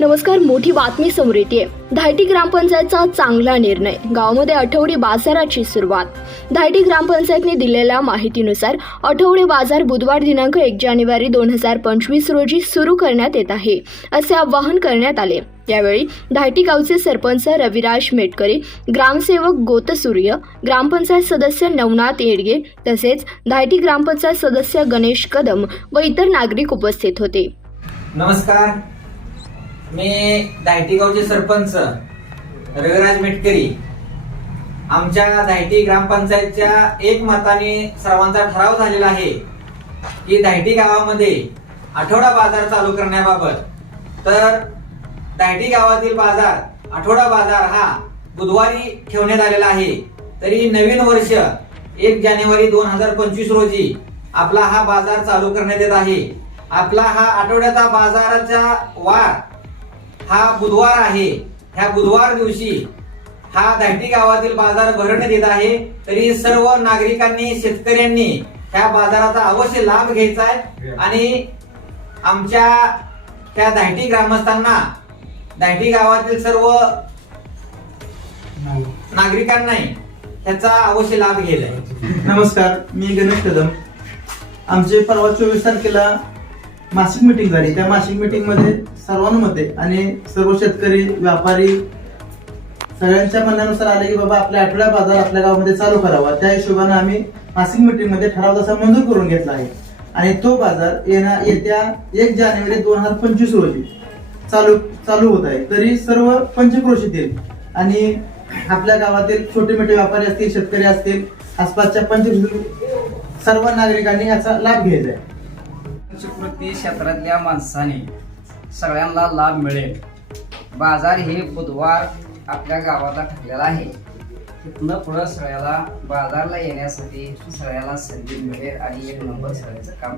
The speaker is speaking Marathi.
नमस्कार मोठी बातमी समोर येते धायटी ग्रामपंचायतचा चांगला निर्णय. गावामध्ये आठवडी बाजाराची सुरुवात. धायटी ग्रामपंचायतने दिलेल्या माहितीनुसार आठवडे बाजार बुधवार दिनांक एक जानेवारी दोन हजार पंचवीस रोजी सुरू करण्यात येत आहे असे आवाहन करण्यात आले. यावेळी धायटी गावचे सरपंच रविराज मेटकरे ग्रामसेवक गोतसूर्य ग्रामपंचायत सदस्य नवनाथ येडगे तसेच धायटी ग्रामपंचायत सदस्य गणेश कदम व इतर नागरिक उपस्थित होते. नमस्कार. मी धायटी गावचे सरपंच रविराज मेटकरी. आमच्या धायटी ग्रामपंचायतच्या एक मताने सर्वांचा ठराव झालेला आहे की धायटी गावामध्ये आठवडा बाजार चालू करण्याबाबत. तर धायटी गावातील बाजार आठवडा बाजार हा बुधवारी ठेवण्यात आलेला आहे. तरी नवीन वर्ष एक जानेवारी दोन हजार पंचवीस रोजी आपला हा बाजार चालू करण्यात येत आहे. आपला हा आठवड्याचा बाजाराचा वार हा बुधवार आहे. ह्या बुधवार दिवशी हा धायटी गावातील बाजार भरण्यात येत आहे. तरी सर्व नागरिकांनी शेतकऱ्यांनी ह्या बाजाराचा अवश्य लाभ घ्यायचा आहे. आणि आमच्या त्या धायटी ग्रामस्थांना धायटी गावातील सर्व नागरिकांनाही त्याचा अवश्य लाभ घेलाय नमस्कार मी गणेश कदम. आमचे परवा चोवीस तारखेला मासिक मीटिंग झाली. त्या मासिक मीटिंगमध्ये सर्वांमध्ये आणि सर्व शेतकरी व्यापारी सगळ्यांच्या म्हणण्यानुसार आले की बाबा आपल्या आठवड्या बाजार आपल्या गावामध्ये चालू करावा. त्या हिशोबाने आम्ही मासिक मीटिंगमध्ये ठराव तसा मंजूर करून घेतला आहे. आणि तो बाजार येणार येत्या एक जानेवारी दोन हजार पंचवीस रोजी चालू चालू होत आहे. तरी सर्व पंचक्रोशीत येईल आणि आपल्या गावातील छोटे मोठे व्यापारी असतील शेतकरी असतील आसपासच्या पंचक्रोशीतील सर्व नागरिकांनी याचा लाभ घ्यायचा आहे. पंचकृती क्षेत्रातल्या माणसाने सगळ्यांना लाभ मिळेल. बाजार हे बुधवार आपल्या गावाला ठरलेला आहे. तिथनं पुढं सगळ्याला बाजारला येण्यासाठी सगळ्याला संधी मिळेल आणि एक नंबर सगळ्याचं काम